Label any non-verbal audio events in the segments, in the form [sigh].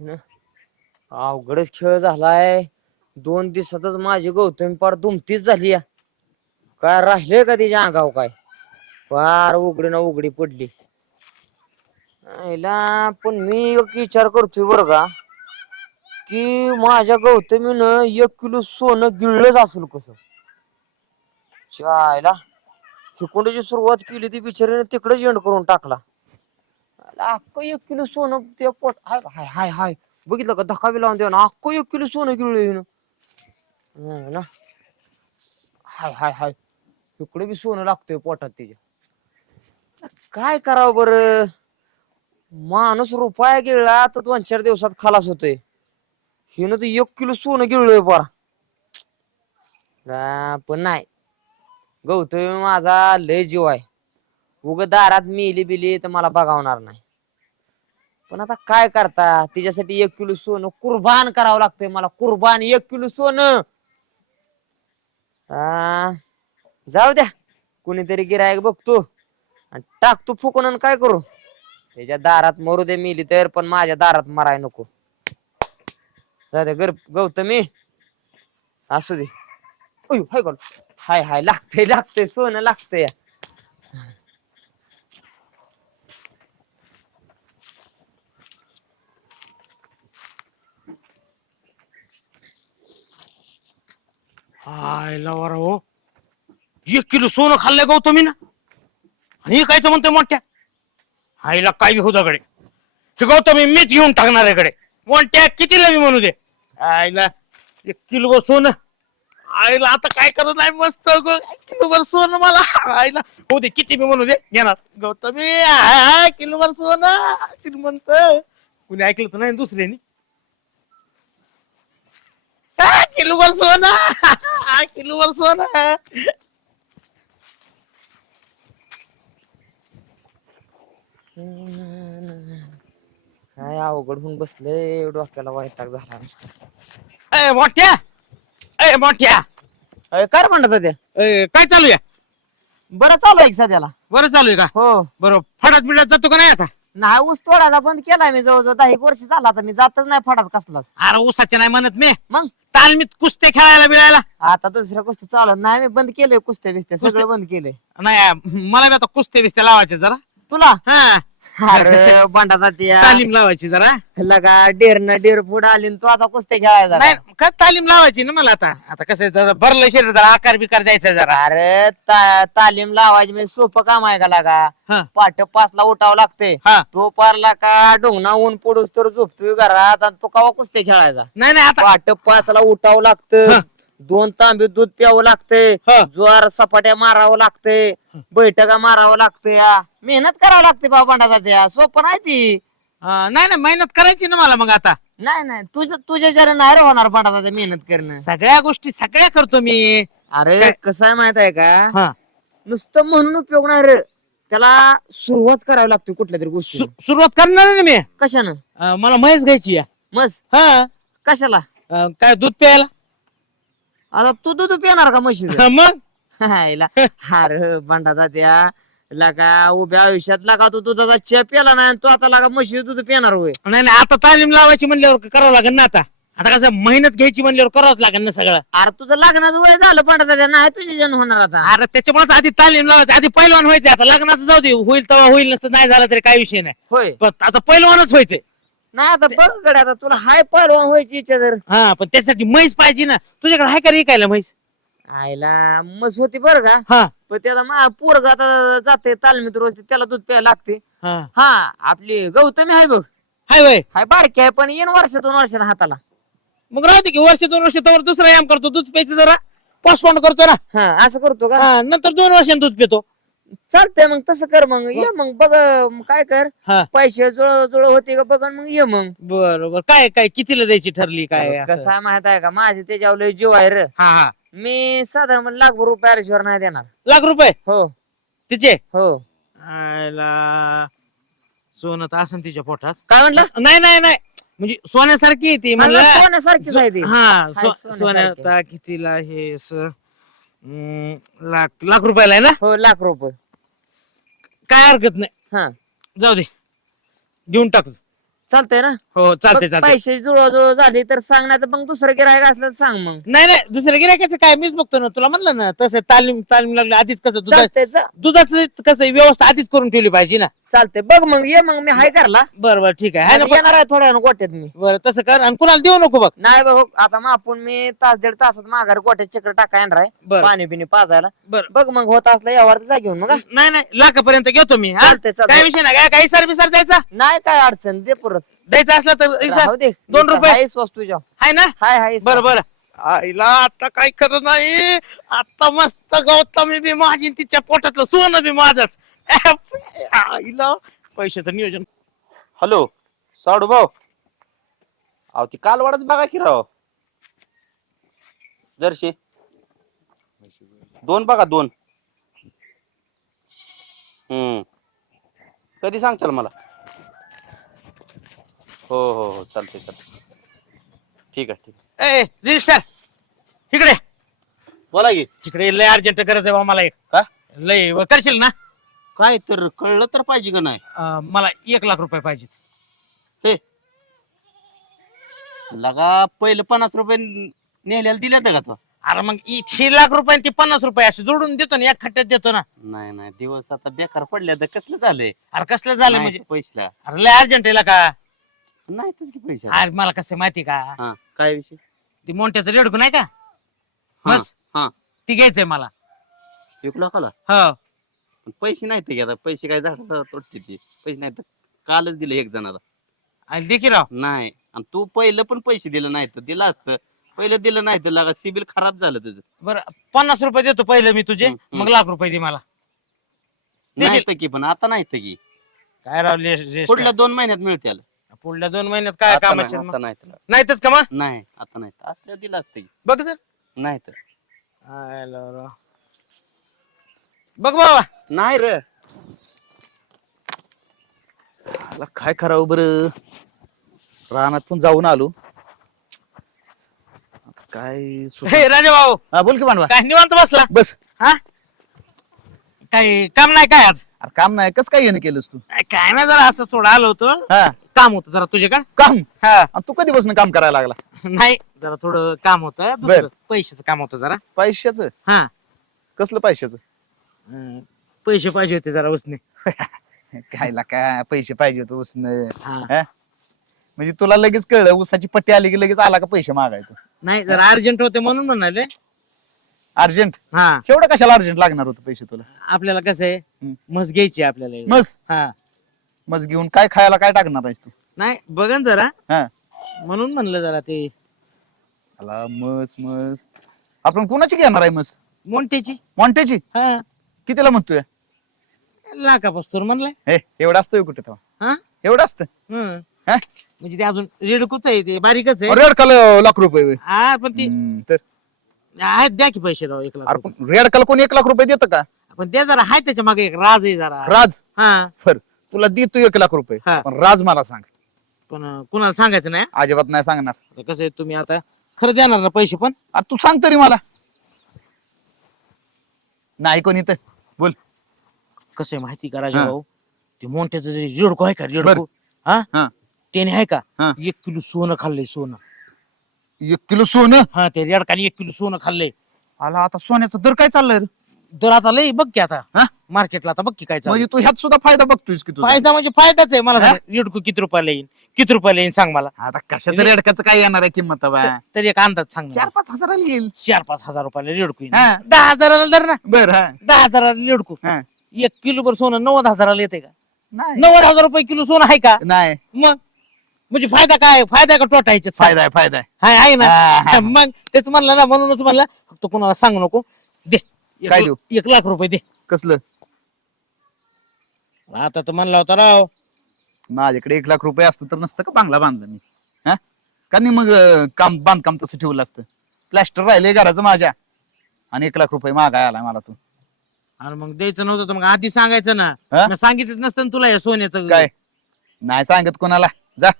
न- अवघडच खेळ झालाय. दोन दिवसातच माझी गौतमी पार दुमतीच झाली या. काय राहिले का तिच्या अंगाव काय? फार उघडी ना उघडी पडली. आईला पण मी एक विचार करतोय बर का. की माझ्या गौतमीनं एक किलो सोनं गिळलंच असेल कसं? आईला हिकोंडाची सुरुवात केली ती बिचारीने तिकडेच एंड करून टाकला. अख्खं एक किलो सोनं ते पोट. हाय हाय हाय हाय. बघितलं का? धक्का बी लावून देऊ ना अख्खं एक किलो सोनं गिळलं हिनं. ना. हाय हाय हाय. इकडे बी सोनं लागतंय पोटात त्याच्या काय करावं बर? माणूस रुपया गिळला तर दोन चार दिवसात खलास होतोय. हिनं तर एक किलो सोनं गिळलंय बरा पण नाही. गौतमी माझा लय जीव आहे. उग दारात मिली बिली तर मला बघावणार नाही. पण आता काय करता? तिच्यासाठी एक किलो सोनं कुर्बान करावं लागतंय मला. कुर्बान एक किलो सोनं. आ, जाऊ द्या. कुणीतरी गिरायक बघतो. आणि टाकतो फुकून आणि काय करू? त्याच्या दारात मरू दे मिली तर पण माझ्या दारात मराय नको. जाऊ दे गर गौतमी. असू दे. हाय हाय हाय लागतंय लागते सोनं लागतंय. आयला लवारा हो. एक किलो सोनं खाल्लंय गौतमी हो ना. आणि हे कायचं म्हणतोय मोठ्या? आईला काय बी होदाकडे हे गौतमी हो मीच घेऊन टाकणार आहे कडे मोठ्या किती लवी म्हणू दे. आईला एक किलो गो सोनं. आईला आता काय करत नाही मस्त किलो सोनं मला. आईला हो दे किती बी म्हणू दे. घेणार. गौतमी किलो सोनं. श्रीमंत कुणी ऐकलं तर नाही दुसऱ्यानी? किलोवर सोना किलोवर सोना काय अवघड होऊन बसलंय डोक्याला वैताग झाला. ए मोठ्या! ए मोठ्या! अय, काय म्हणत ते ए, काय चालू आहे? बरं चालू आहे की सध्याला? बरं चालू आहे का? हो. बरं फडात बिडात जातो का नाही आता? नाही ऊस तोडायचा बंद केलाय मी जवळजवळ दहा एक वर्ष झाला आता मी जातच नाही फडात कसलाच. अरे ऊसाच्या नाही म्हणत मी. मग? तालमीत कुस्ते खेळायला बिळायला. आता दुसऱ्या कुस्ती चालत नाही मी बंद केलंय कुस्त्या बिस्त्या सगळं बंद केलंय. नाही मला बी आता कुस्ते बिस्ते लावायचे जरा. तुला? हा. जाते तालीम लावायची जरा. लगा डेर न डेर पुढे आली न तू आता कुस्त्या खेळायचा नाही काय तालीम लावायची ना मला आता? आता कसं आहे, जरा भरलं शरीर जरा आकार बिकार द्यायचा जरा. अरे ता- तालीम लावायची म्हणजे सोपं काम आहे का लागा? हा. पाठ पाचला उठावं लागते हा. तो पारला का डोंगना ऊन पडूस तर झोपतोय घरात आणि तो कवा कुस्त्या खेळायचा? नाही नाही आता पाठ पाचला उठावं लागतं दोन तांबे दूध प्यावं लागते हा. ज्वार सपाट्या मारावं लागते बैठका मारावं लागते. मेहनत करावं लागते बाबा त्या. सोपं नाही ती. अं, नाही नाही मेहनत करायची ना मला मग आता. नाही नाही तुझं तुझ्याच्याने नाही रे होणार पांडा मेहनत करणं. सगळ्या गोष्टी सगळ्या करतो मी. अरे? कसं आहे माहीत आहे का? हा. नुसतं म्हणून उपयोग नाही रे. त्याला सुरुवात करावी लागते कुठल्या तरी गोष्टी सु- सुरुवात करणार आहे ना मी. कशानं? अं, मला म्हैस घ्यायची आहे. मस हा. कशाला? अं, काय दूध प्यायला? आता तू दूध पिणार का म्हशीचं? [laughs] मग? हायला. [laughs] अरे भांडा त्या. लगा उभ्या आयुष्यात लागा तू दुधाचा च्या प्याला नाही आणि तू आता लागा म्हशी दूध पिणार होय. नाही नाही आता तालीम लावायची म्हणल्यावर करावं लागेल ना आता. आता कसं मेहनत घ्यायची म्हणल्यावर करावंच लागेल ना सगळं. अरे तुझं लग्नाचं वय झालं पांडा नाही तुझी जण होणार आता. अरे त्याच्यामुळे आधी तालीम लावायची आधी पहिलवान व्हायचं आता लग्नाचं जाऊ दे होईल तेव्हा होईल नसतं नाही झालं तरी काही विषय नाही. होय. पण आता पहिलवानच व्हायचंय नाही आता बघकडे आता तुला हाय पळवान व्हायची इच्छा तर. हा पण त्यासाठी म्हैस पाहिजे ना. तुझ्याकडे आहे का रे काय म्हैस? आईला मस होती बरं का? हा. पण त्याचा मा पोरग आता जाते तालमीत रोज त्याला दूध प्यायला लागते हा. हा आपली गौतमी आहे बघ. हाय वय. हाय बारकी आहे पण येईन वर्ष दोन वर्षाला हाताला. मग राहू दे की वर्ष दोन वर्ष तवर दुसरा याम करतो दूध प्यायचं जरा. पोस्टपोन करतो ना. हा असं करतो का? हा, नंतर दोन वर्षांनी दूध पितो. चालतंय मग तसं कर मग. ये मग बघ मग काय कर? हा. पैसे जुळ जुळ होते का बघ आणि मग ये मग. बरोबर. काय काय कितीला द्यायची ठरली काय असं? कसं आहे माहीत आहे का? माझे त्याच्यावर लय जीव आहे रे. हा हा. मी साधारण म्हणजे लाखभर रुपये आल्याशिवाय नाही देणार. लाख रुपये? हो. तिचे? हो. आयला सोनं तर असन तिच्या पोटात. काय म्हणलं नाही नाही नाही. म्हणजे सोन्यासारखी आहे ती म्हणलं सोन्यासारखीच आहे ती. हा हाय, सो- सोन्यासारखी. सोन्या आता कितीला हे लाख लाख रुपयाला आहे ना? हो लाख रुपये. काय हरकत नाही. हा. जाऊ दे. घेऊन टाक. चालतंय ना? हो चालते चालते पैसे जुळवाजुळव झाली तर सांग नाही तर मग दुसरं गिरायक असलं तर सांग मग. नाही नाही दुसरं गिरायकाचं काय? मीच बघतो ना तुला म्हणलं ना तसं तालीम तालीम लागली आधीच कसं दुधा चालतंय जा. दुधाचं कसं व्यवस्था आधीच करून ठेवली पाहिजे ना. चालतंय. बघ मग ये मग मी हाय करला बरं बरं ठीक आहे. हाय ना येणार आहे थोड्या वेळानं गोट्यात मी. बरं तसं कर आणि कुणाला देऊ नको बघ. नाही बघ आता मग आपण मी तास दीड तासात माघार गोट्यात चक्र टाका येणार आहे. बरं. पाणी बिणी पाजायला. बरं. बघ मग होत असलं यावर जा घेऊन मग हा? नाही नाही लाखापर्यंत घेतो मी हा? चालतंय, चालतंय. काय विषय नाही काय काही सर्विस द्यायचा? नाही काय अडचण दे परत. द्यायचा असला तर इसा- राहू दे दोन रुपये. हाय स्वस्त तुझ्या. आहे ना? हाय हाय बरं बरं. आईला आता काय खरं नाही. आता मस्त गौतमी बी माझी आणि तिच्या पोटातलं सोनं बी माझच. [laughs] आईला पैशाचं नियोजन. हॅलो साडू भाऊ. अहो ती कालवाडच बघा की राव. जरशे. दोन बघा दोन. हम्म. कधी सांगचाल मला? हो हो हो चालतंय चालतंय. ठीक आहे ठीक आहे. ए रजिस्टर इकडे. बोला की. तिकडे लय अर्जंट गरज आहे बा मला एक. का? लय व- करशील ना? काय तर कळलं तर पाहिजे का नाही? अं, मला एक लाख रुपये पाहिजेत. लगा पहिलं पन्नास रुपये नेल्याला दिल्यात का तो? अरे मग इथे लाख रुपये आणि ते पन्नास रुपये असे जोडून देतो ना एक खट्ट्यात देतो ना. नाही नाही दिवस आता बेकार पडल्या तर कसलं झालंय? अरे कसलं झालं म्हणजे? पैसे अरे लय अर्जंट आहे का? नाही की पैसे. अरे मला कसं माहिती का? हा काय विषय? ती मोठ्याचं रेडकू नाही का? हा, बस. हा. ती घ्यायचंय मला. एक लाखाला? हो. पण पैसे नाहीत की आता? पैसे काय झालं तोडते ते. पैसे नाहीत कालच दिले एक जणाला. आणि दे की राव. नाही. आणि तू पहिलं पण पैसे दिलं नाही तर दिलं असतं. पहिलं दिलं नाही तर लगा सिबिल खराब झालं तुझं. बरं पन्नास रुपये देतो पहिलं मी तुझे हम्म. मग लाख रुपये दे मला. देशील? नाही तर की पण आता नाही तर की. काय राव ले- ले- पुढल्या दोन महिन्यात मिळते पुढल्या दोन महिन्यात काय कामाचे आता नाही तर नाहीतच का मग? नाही आता नाही असल्या दिलं असतं की. बघ जर. नाही तर राव. बघ बाबा. नाही रे. काय करावं बरं? रानात पण जाऊन आलो. काय सुचत- हे राजा भाऊ. हा, बोल की मांडवा काय निवांत बसला? बस. हा? काही काम नाही काय आज? अरे काम नाही. कस काय येणं केलंस तू? काय नाही जरा असं थोडं आलो होतो. हा. काम होतं जरा तुझ्याकडे काम? हा. आणि तू कधीपासून काम करायला लागला? नाही जरा थोडं काम होतं. दुसरं पैशाचं काम होतं जरा. पैशाच? हा. कसलं पैशाचं? अं, पैसे पाहिजे होते जरा उसने. [laughs] खायला काय? पैसे पाहिजे होते उसनं. हा. हा? म्हणजे तुला लगेच कळलं उसाची पट्टी आली की लगेच आला का पैसे मागायचं? नाही जरा अर्जंट होते म्हणून म्हणाले. अर्जंट? हा. केवढं कशाला अर्जंट लागणार होतं पैसे तुला? आपल्याला कसं आहे? हम्म. मस घ्यायची आहे आपल्याला मस हा. मस घेऊन काय खायला काय टाकणार आहेस तू? नाही बघा ना जरा. हा. म्हणून म्हणलं जरा ते. मस मस आपण कुणाची घेणार आहे मस मोंटेची. मॉन्टेची हा. कितीला म्हणतोय? लाखापासून म्हणलंय. हे एवढं असतं कुठे तेव्हा? हा? एवढं असतं? हम्म. हा? म्हणजे ते अजून रेडकूच आहे ते बारीकच आहे. रेड कल लाख रुपये होय. हा पण ती हम्म, तर? आहेत द्या की पैसे राव एक लाख अरे रुपये. पण रेड कल कोणी एक लाख रुपये देतं का? पण त्या जरा आहे त्याच्यामागे एक राज आहे जरा. राज? हा. फर तुला देतो एक लाख रुपये. हा. पण राज मला सांग. पण अं, कुणाला सांगायचं नाही अजिबात नाही सांगणार. आता कसं आहे तुम्ही आता खरं देणार ना पैसे पण? अरे तू सांग तरी मला. नाही कोणी तर. कसं आहे माहिती का राजा हा. भाऊ? ते मोठ्याचं जे रेडको आहे का रेडको? हा? हा. त्याने आहे का? हा. एक किलो सोनं खाल्लंय सोनं. एक किलो सोनं? हा ते रेडकाने एक किलो सोनं खाल्लंय. आला आता सोन्याचा दर काय चाललाय रे? दर आता लय बघ की आता. हा? मार्केटला आता बघ की काय चालू म्हणजे तू ह्यात सुद्धा फायदा बघतोयस की तू? फायदा म्हणजे फायदाच आहे. मला हा? सांग, रेडको किती रुपयाला येईन? किती रुपयाला येईन सांग मला. आता कशाचं रेडकाचं काय येणार आहे किंमत बा तरी एक अंदाज सांग ना. चार पाच हजाराला येईल. चार पाच हजार रुपयाला रेडको येईन. हा. दहा हजाराला धर ना. बर हा. दहा हजाराला रेडको. हा. एक किलो भर सोनं नव्वद हजाराला येते का? नाही. नव्वद हजार रुपये किलो सोनं आहे का? नाही. मग? म्हणजे फायदा काय आहे? फायदा आहे का तोटा आहे याच्यात? फायदा आहे फायदा आहे. हाय आहे ना? हा. मग तेच म्हणलं ना म्हणूनच म्हणलं फक्त कोणाला सांगू नको. दे. एक- काय देऊ? एक लाख रुपये दे. कसलं? आता तर म्हणला होता राव. माझ्याकडे एक लाख रुपये असतं तर नसतं का बांगला बांधला मी? हा? का नाही मग अं, काम बांधकाम तसं ठेवलं असतं. प्लॅस्टर राहिले घराचं माझ्या. आणि एक लाख रुपये मागाय आलाय मला तू. अरे मग द्यायचं नव्हतं तर मग आधी सांगायचं ना. हा? मी सांगितलं नसतं ना तुला या सोन्याचं. काय? नाही सांगत कोणाला. जा.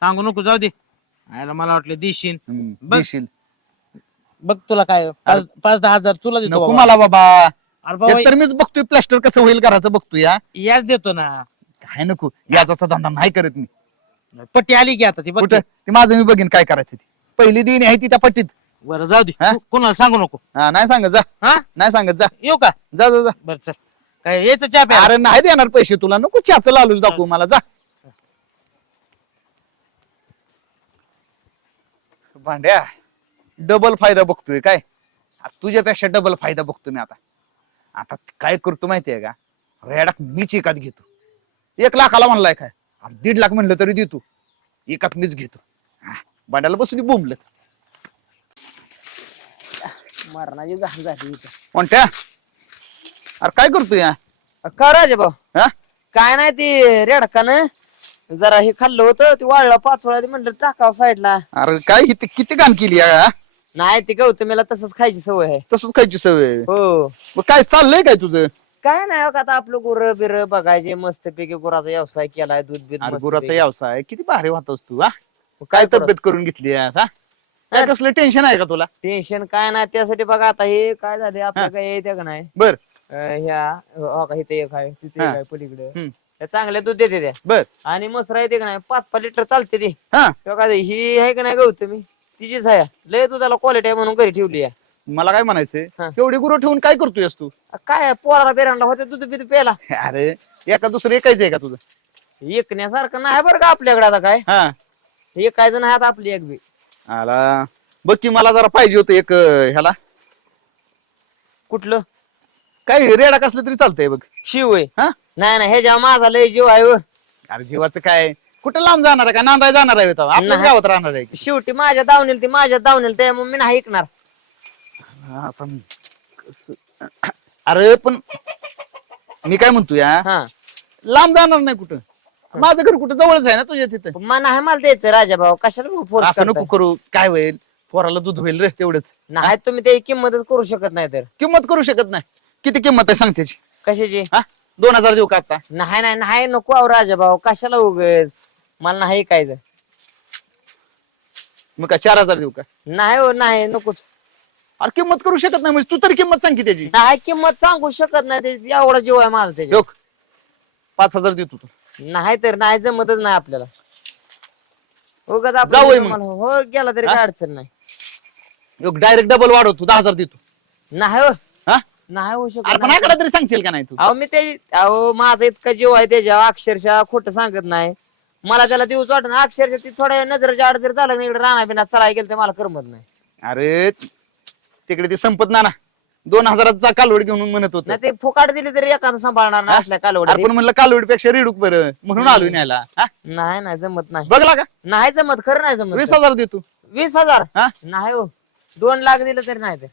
सांगू नको जाऊ दे. आयला मला वाटलं देशील. हम्म, बघ. देशील. बग तुला काय पाच पाच दहा हजार तुला देतो नको बाबा. मला बाबा. अरे बाबा तर मीच बघतोय प्लॅस्टर कसं होईल घराचं बघतोय हा? याच देतो ना. हाय नको याचा धंदा नाही करत मी. पट्टी आली की आता ती बघ कुठं? ते माझं मी बघीन काय करायचं ती. पहिली दिन आहे ती त्या पट्टीत. बरं जाऊ दे. हा? कोणाला सांगू नको. हा नाही सांगत जा. हा? नाही सांगत जा. येऊ का? जा जा जा. बरं चल. काय यायचं चहा प्या अरे नाही देणार पैसे तुला. नको चाच लालूच दाखवू मला. जा. भांड्या डबल फायदा बघतोय काय? आ, तुझ्यापेक्षा डबल फायदा बघतो मी आता. आता काय करतो माहितीये का? रेडाक मीच एकात घेतो. एक लाखाला म्हणलाय काय? दीड लाख म्हणलं तरी देतो. एकात मीच घेतो. हा, भांड्याला बसू दे बोंबलत. मरणाची घाण झाली इथं. कोणत्या? अरे काय करतोय या का राजा भाऊ हा? काय नाही ते रेडकानं जरा हे खाल्लं होतं ते वाळलं पाचोळा ते म्हणलं टाकाव साईडला. अरे काय किती घाण केली या नाही ते गौतमीला तसंच खायची सवय आहे. तसंच खायची सवय हो. मग काय चाललंय काय तुझं? काय नाही हो का आता आपलं गुर बिर बघायचे मस्त पैकी गुराचा व्यवसाय केलाय दूध बीध अरे मस्त गुराचा. व्यवसाय? किती भारी होतास तू हा? काय? तब्येत करून घेतली आज, हा? काय कसलं टेन्शन आहे का तुला? टेन्शन काय नाही त्यासाठी बघा आता हे काय झाले आपलं. काय येते का नाही? बर. अं, ह्या हो का इथे एक आहे तिथे एक. आहे पलीकडे. हम्म. त्या चांगल्या दूध देते त्या. बर. आणि मसरा येते का नाही पाच पाच लिटर चालते ती. हा. तेव्हा काय ही आहे का नाही गौतमी? तिचीच आहे. लय दुधाला क्वालिटी आहे म्हणून घरी ठेवली आहे. मला काय म्हणायचंय हा. एवढी गुरु ठेवून काय करतोयस तू? काय पोराला बेरांडा होते दूध बीध प्यायला. अरे एका दुसरं एकायचं आहे का तुझं? ऐकण्यासारखं नाही बरं का आपल्याकडे आता काय? हा. एकायचं नाही आता आपली एक बी. आला. बघ की मला जरा पाहिजे होतं एक अं, ह्याला. कुठलं? काय रेडा कसलं तरी चालतंय बघ. शिव आहे. हा? नाही नाही ह्याच्या माझा लय जीव आहे व. अरे जीवाचं काय? कुठं लांब जाणार आहे का? नांदाय जाणार आहे? आपल्याच नाही. गावात राहणार आहे. शेवटी माझ्या दावणील ती माझ्या दावणील त्यामुळे मी नाही ऐकणार. हा, पण कसं- अरे पण मी काय म्हणतो या हा. लांब जाणार नाही कुठं? माझं घर कुठं जवळच आहे ना तुझ्या तिथं? मला नाही मला द्यायचं राजा भाऊ. कशाला फोर्स असं नको करू. काय होईल? पोराला दूध होईल रे तेवढंच. नाही तुम्ही त्याची किंमतच करू शकत नाही तर. किंमत करू शकत नाही. किती किंमत आहे सांग त्याची? कशाची? हा? दोन हजार देऊ का आता? नाही नाही नाही नको अहो राजा भाऊ. कशाला उगच? मला नाही ऐकायचं. मग काय चार हजार देऊ का? नाही हो नाही नकोच. अरे किंमत करू शकत नाही म्हणजे तू तरी किंमत सांग की त्याची. नाही किंमत सांगू शकत नाही. ते एवढा जीव आहे माझा त्याच्या लोक पाच हजार देतो तू नाही तर नाही जमतच नाही आपल्याला. उगाच जाऊ होय आपल्याला मग. हो गेला तरी? काय अडचण नाही. योग डायरेक्ट डबल वाढवतो दहा हजार देतो. नाही हो. हा? नाही होऊ शकत पण नाही. आकडा तरी सांगशील का नाही तू? अहो मी ते अहो माझा इतका जीव आहे त्याच्या अक्षरशः खोटं सांगत नाही. मला त्याला दिवस वाटत नाही. अक्षरशः ती थोड्या नजरेच्या आड जर झालं ना इकडे राणा बिना चढाय गेलं ते मला करमत नाही. अरे तिकडे ते संपत ना ना. दोन हजाराचा कालवड घेऊन म्हणत होत. नाही ते फुकाट दिली तरी एखादं सांभाळणार नाही असल्या कालवड पण म्हणलं कालवडपेक्षा रेडूक बरं म्हणून आलो न्यायला. हा? नाही नाही जमत नाही. बघला का? नाही जमत खरं नाही जमत. वीस हजार देतो. वीस हजार? हा? नाही हो. दोन लाख दिलं तरी नाही ते.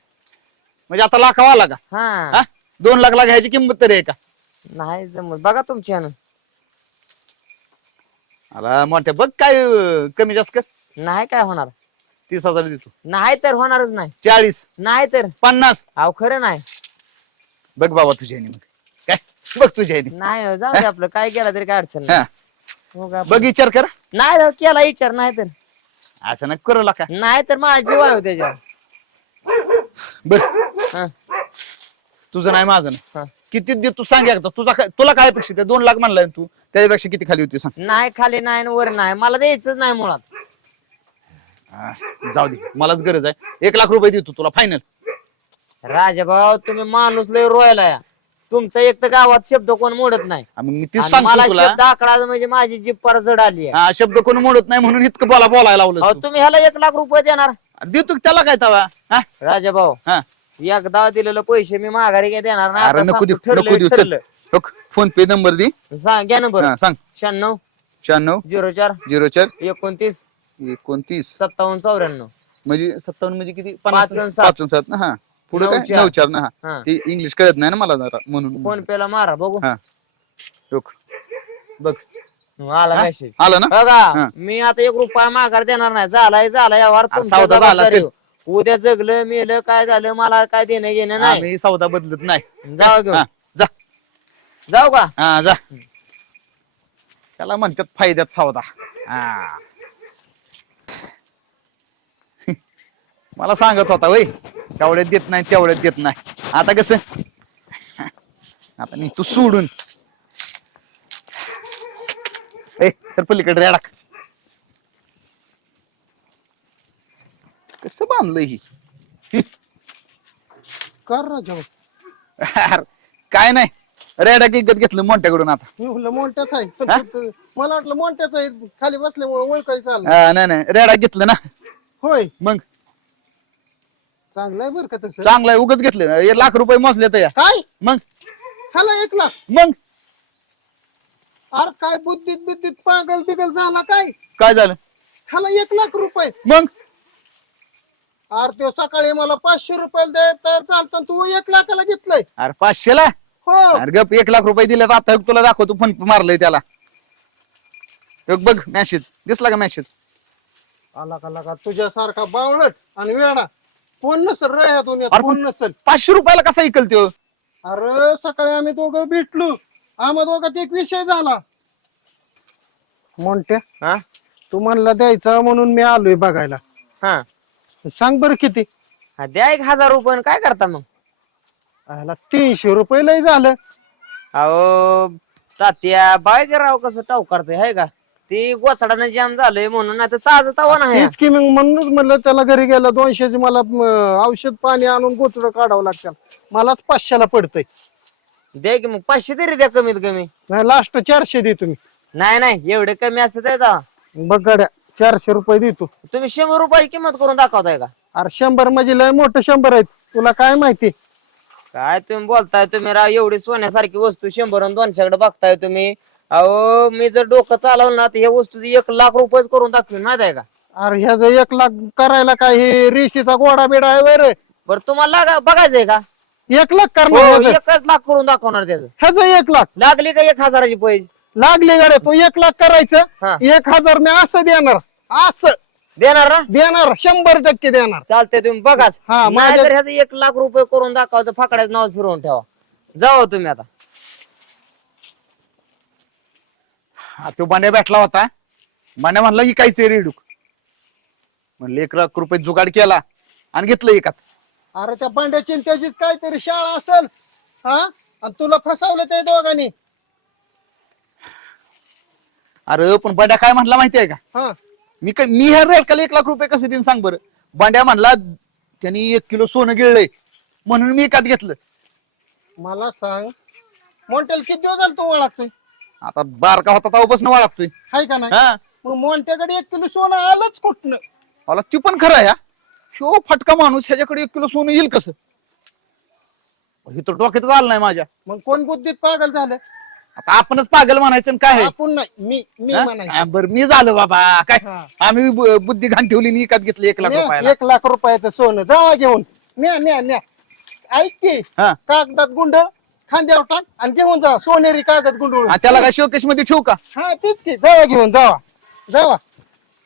म्हणजे आता लाखावा आला का? हा. हा? दोन लाख ला घ्यायची किंमत तरी आहे का? नाही जमत. बघा तुमची ह्यानं. आला मोठ्या बघ काय अं, कमी जास्त कर. नाही काय होणार. तीस हजार देतो. नाही तर होणारच नाही. चाळीस. नाही तर? पन्नास. अहो खरं नाही. बघ बाबा तुझ्या ह्यानी मग. काय? बघ तुझ्या ह्यानी. नाही हो, जाऊ दे आपलं. काय केलं तरी काय अडचण नाही. हो. का? बघ विचार कर. नाही हो, केला विचार नाही तर. असं नका करू का नाही तर माझा जीव आहे हो त्याच्यावर. बर हा, तुझं नाही माझं नाही. किती देत तू सांग एकदा. तुझा काय तुला काय अपेक्षित आहे? दोन लाख म्हणलाय ना तू त्याच्यापेक्षा किती खाली होती सांग. नाही खाली नाही आणि वर नाही. मला द्यायचंच नाही मुळात. हा, जाऊ दे. मलाच गरज आहे. एक लाख रुपये देतो तुला फायनल राजा भाऊ तुम्ही माणूस लय रोयला या तुमचा एक तर गावात शब्द कोण मोडत नाही. मग मी तीच आणि मला सांगतो तुला. शब्द आकडा म्हणजे माझी जीप पर जड आली आहे. हा शब्द कोण मोडत नाही म्हणून इतकं बोला बोलायला लावलं अहो तू. तुम्ही ह्याला एक लाख रुपये देणार. देतो की त्याला काय तवा? हा? राजा भाऊ हा. एकदा दिलेलं पैसे मी माघारी काय देणार नाही. अरे आता नको देऊ सांगतो, नको देऊ ठरलंय, चल. ठरलं. फोन पे नंबर दे. सांग घ्या नंबर. हा, सांग. शहाण्णव. शहाण्णव. झिरो चार. झिरो चार. एकोणतीस. एकोणतीस. सत्तावन्न चौऱ्याण्णव. म्हणजे सत्तावन्न म्हणजे किती? पाच सात. पाच सात ना? हा. पुढे नऊ काय? चार. नऊ चार ना? हा. हा. ते इंग्लिश कळत नाही ना मला जरा म्हणून. फोन पे ला मारा बघू. हा. रोख. बघ. आला हा? मेसेज आलं ना? हा. बघा मी आता एक रुपया माघार देणार नाही. झालाय झालाय यावर अरे तुमच्या सौदा झाला जबाबदारी. उद्या जगलं मेलं काय झालं मला काय देणं घेणं नाही. आम्ही सौदा बदलत नाही. जाऊ घेऊन. हा, जा. जाऊ का? हा जा. त्याला म्हणतात फायद्यात सौदा. हा. मला सांगत होता वय तेवढ्यात देत नाही तेवढ्यात देत नाही. आता कसं? आता मी तू सोडून. ए सर पलीकडे रेडाक कसं बांधलंय ही. कर राजा अरे, काय नाही. रेडाक इकत घेतलं मोठ्याकडून आता. मी म्हणलं मोठ्याच आहे. पण हा? मला वाटलं मोठ्याच आहे खाली बसल्यामुळे ओळखायचं आलं. हा, नाही नाही. रेडाक घेतलं ना. होय. मग? चांगलं आहे बरं का तसं. चांगलं आहे उगच घेतलं एक लाख रुपये मोजले तर या. काय? मग? ह्याला एक लाख? मग? अरे काय बुद्धीत बुद्धीत पागल बिगल झाला काय? काय झालं? ह्याला एक लाख रुपये. मग? अरे तो सकाळी मला पाचशे रुपयाला दे तर चालतं. तू एक लाखाला घेतलंय. अरे पाचशेला? हो. अरे गप एक लाख रुपये दिले तर आता तुला दाखवतो फोन मारलंय त्याला. एक बघ मॅसेज दिसला का मॅसेज आला का लागा तुझ्यासारखा बावळट आणि वेडा. कोण नसल रे ह्यातून यात, अरे कोण पण- नसल. पाचशे रुपयाला कसा ऐकल त्यो? अरे सकाळी आम्ही दोघं भेटलो. आम्हा दोघात एक विषय झाला. मोंट्या हा? तू म्हणला द्यायचा म्हणून मी आलोय बघायला. हा. सांग बरं किती? हा, द्या एक हजार रुपये आणि काय करता मग? आला तीनशे रुपये लय झालं. अहो तात्या बाय राव कसं टाव करते हाय का? ते गोचडानं जाम झालंय म्हणून आता ताज तवा नाही. तेच की मग म्हणूनच म्हणलं त्याला घरी गेला दोनशेची मला म, औषध पाणी आणून गोचडं काढावं लागतं. मलाच पाचशेला पडतंय. द्या की मग पाचशे तरी द्या कमीत कमी. नाही लास्ट चारशे दे तुम्ही. नाही नाही एवढे कमी असते त्याचा. बघ गाड्या चारशे रुपये देतो तुम्ही शंभर रुपयाची किंमत करून दाखवताय का? अरे शंभर म्हणजे लय मोठं शंभर आहेत. तुला काय माहिती? काय तुम्ही बोलताय तुम्ही राव एवढी सोन्यासारखी वस्तू शंभर आणि दोनशेकडे बघताय तुम्ही. अहो मी जर डोकं चालवलं ना तर ह्या वस्तू एक लाख रुपयेच करून दाखवीन माहीत आहे का? अरे ह्याचं एक लाख करायला काय हे रेशीचा गोडा बिडा आहे वर बरं तुम्हाला लागा- बघायचंय का? एक लाख हो, करणार ह्याचं. एकच लाख करून दाखवणार त्याचं. ह्याचं एक लाख? लागली का एक हजाराची पैसे? लागले गाड्या तो एक लाख हा. करायचं एक हजार मी असं देणार असं. देणार ना? देणार शंभर टक्के देणार. चालतंय तुम्ही बघाच. हा, माझ्या- ह्याचं एक लाख रुपये करून दाखवायचं फाकड्याचं नाव फिरवून ठेवा. जाओ तुम्ही आता. हा, तो बांड्या भेटला होता. बांड्या म्हणला इकायचं रेडूक. म्हणलं एक लाख रुपये जुगाड केला आणि घेतलं एकात. अरे त्या पांड्याची आणि त्याचीच काहीतरी शाळा असेल. हा? आणि तुला फसवलं त्या दोघांनी. अरे पण बांड्या काय म्हणला माहिती आहे का? हा. मी काय मी ह्या रेडकाला एक लाख रुपये कसे देईन सांग बरं. बांड्या म्हणला त्यांनी एक किलो सोनं गिळलंय. म्हणून मी एकात घेतलं. मला सांग मोंटेल किती दिवस झालं तू ओळखतोय आता बारका होता तेव्हापासून वाळगतोय हाय का नाही? हा. मग मोंट्याकडे एक किलो सोनं आलंच कुठनं? मला ती पण खरं आहे हा. ह्यो फटका माणूस ह्याच्याकडे एक किलो सोनं येईल कसं? हे तर डोक्यातच आलं नाही माझ्या. मग कोण बुद्धीत पागल झालं? आता आपणच पागल म्हणायचं आणि काय आहे? आपण नाही मी मी? म्हणायचं. हा, बरं मी झालो बाबा. काय? हा. आम्ही बु- बुद्धी घाण ठेवली आणि एकात घेतली एक लाख रुपयाला. एक लाख रुपयाचं सोनं. जावा घेऊन. न्या न्या न्या. ऐक की हा. कागदात गुंड खांद्यावर टाक आणि घेऊन जा सोनेरी कागद गुंडळून हा, त्याला काय शोकेशमध्ये ठेवू का? हा तेच की. जावा घेऊन जावा. जावा.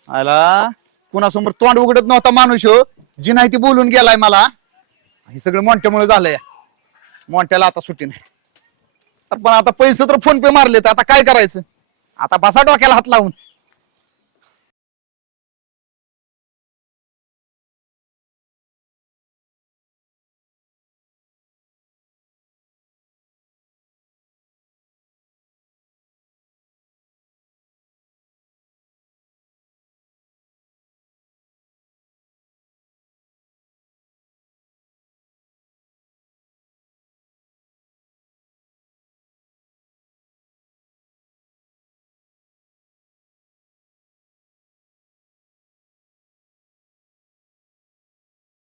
आला कुणासमोर तोंड उघडत नव्हता माणूस हो. जी नाही ती बोलून गेलाय मला. हे सगळं मोठ्यामुळे झालंय. मोठ्याला आता सुट्टी नाही. अरे पण आता पैसे तर फोन पे मारले तर आता काय करायचं? आता बसा डोक्याला हात लावून.